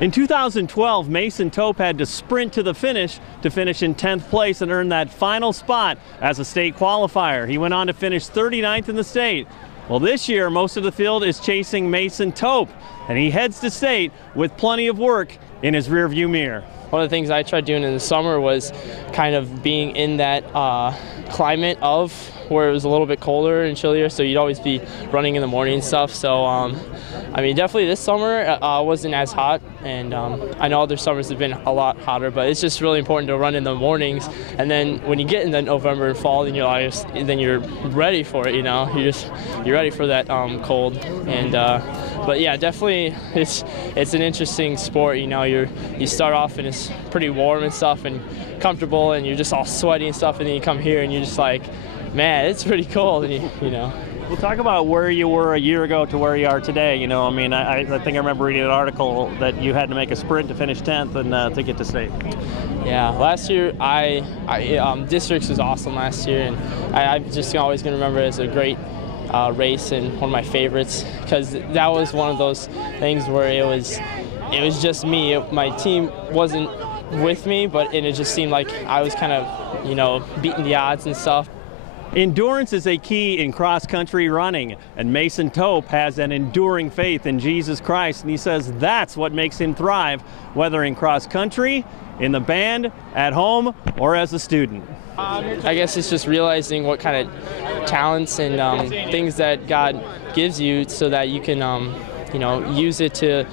In 2012, Mason Tope had to sprint to the finish to finish in 10th place and earn that final spot as a state qualifier. He went on to finish 39th in the state. Well, this year, most of the field is chasing Mason Tope, and he heads to state with plenty of work in his rearview mirror. One of the things I tried doing in the summer was kind of being in that climate of where it was a little bit colder and chillier, so you'd always be running in the morning and stuff. So, I mean, definitely this summer wasn't as hot, and I know other summers have been a lot hotter, but it's just really important to run in the mornings. And then when you get into November and fall, then you're ready for it. You know, you're ready for that cold. And but yeah, definitely it's an interesting sport. You know, you start off and it's pretty warm and stuff and comfortable, and you're just all sweaty and stuff, and then you come here and you're just like, man, it's pretty cold. And you know. We'll talk about where you were a year ago to where you are today. You know, I mean, I think I remember reading an article that you had to make a sprint to finish 10th and to get to state. Yeah, last year districts was awesome last year, and I'm just always going to remember it as a great race and one of my favorites, because that was one of those things where it was just me. My team wasn't with me, but it just seemed like I was kind of, you know, beating the odds and stuff. Endurance is a key in cross-country running, and Mason Tope has an enduring faith in Jesus Christ, and he says that's what makes him thrive, whether in cross-country, in the band, at home, or as a student. I guess it's just realizing what kind of talents and things that God gives you so that you can, you know, use it to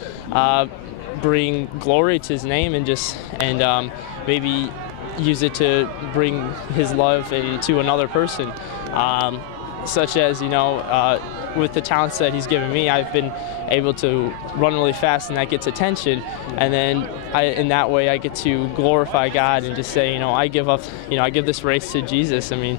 bring glory to his name, and maybe use it to bring his love into another person, such as, you know, with the talents that he's given me, I've been able to run really fast, and that gets attention, and then in that way I get to glorify God and just say, you know, I give this race to Jesus. I mean,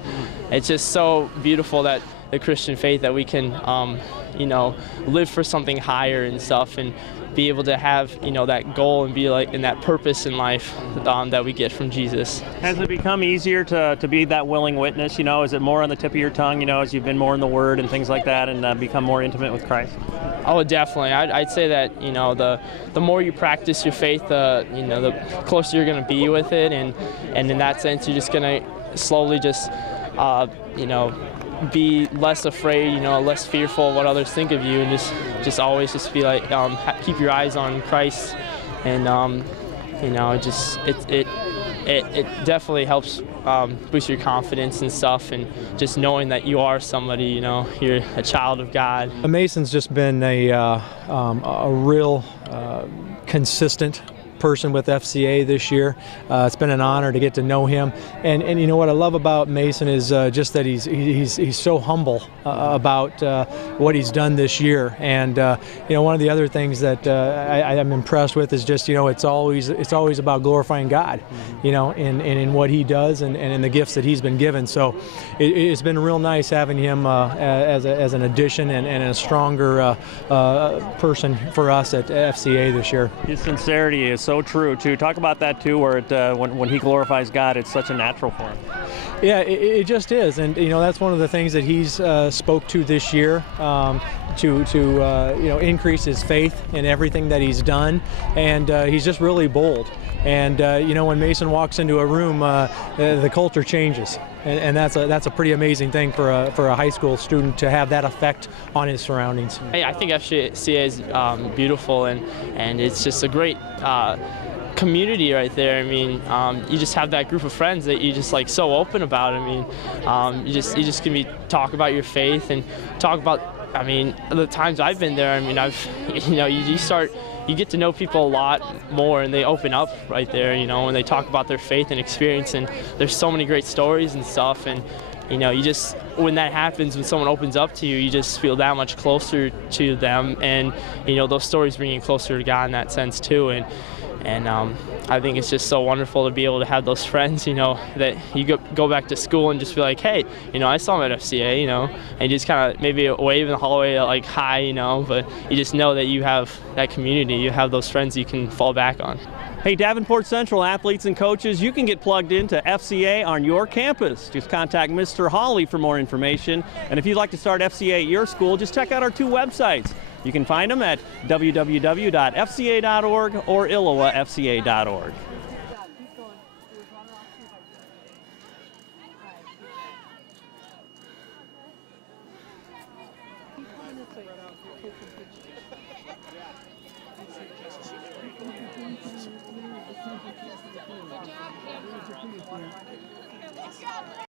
it's just so beautiful that the Christian faith, that we can you know, live for something higher and stuff, and be able to have, you know, that goal and be like in that purpose in life that we get from Jesus. Has it become easier to be that willing witness? You know, is it more on the tip of your tongue, you know, as you've been more in the Word and things like that, and become more intimate with Christ? Oh, definitely. I'd say that, you know, the more you practice your faith, you know, the closer you're going to be with it, and in that sense, you're just going to slowly just, you know, be less afraid, you know, less fearful of what others think of you, and just always just be like, keep your eyes on Christ, and you know, it definitely helps boost your confidence and stuff, and just knowing that you are somebody, you know, you're a child of God. Mason's just been a real consistent person with FCA this year. It's been an honor to get to know him, and you know what I love about Mason is just that he's so humble about what he's done this year. And you know, one of the other things that I'm impressed with is just, you know, it's always about glorifying God, you know, in what he does and in the gifts that he's been given. So it's been real nice having him as an addition and a stronger person for us at FCA this year. His sincerity is so true too. Talk about that too, where when he glorifies God, it's such a natural for him. Yeah, it just is, and you know, that's one of the things that he's spoke to this year, to you know, increase his faith in everything that he's done, and he's just really bold. And you know, when Mason walks into a room, the culture changes, and that's a pretty amazing thing for a high school student to have that effect on his surroundings. Hey, I think FCA is beautiful, and it's just a great community right there. I mean, you just have that group of friends that you just like so open about. I mean, you just can talk about your faith and talk about. I mean, the times I've been there. I mean, you get to know people a lot more, and they open up right there, you know, when they talk about their faith and experience, and there's so many great stories and stuff, and you know, when that happens, when someone opens up to you, you just feel that much closer to them, and you know, those stories bring you closer to God in that sense too, and I think it's just so wonderful to be able to have those friends, you know, that you go back to school and just be like, hey, you know, I saw him at FCA, you know, and just kind of maybe wave in the hallway like hi, you know, but you just know that you have that community, you have those friends you can fall back on. Hey, Davenport Central athletes and coaches, you can get plugged into FCA on your campus. Just contact Mr. Hawley for more information. And if you'd like to start FCA at your school, just check out our two websites. You can find them at www.fca.org or illowafca.org. Let's go.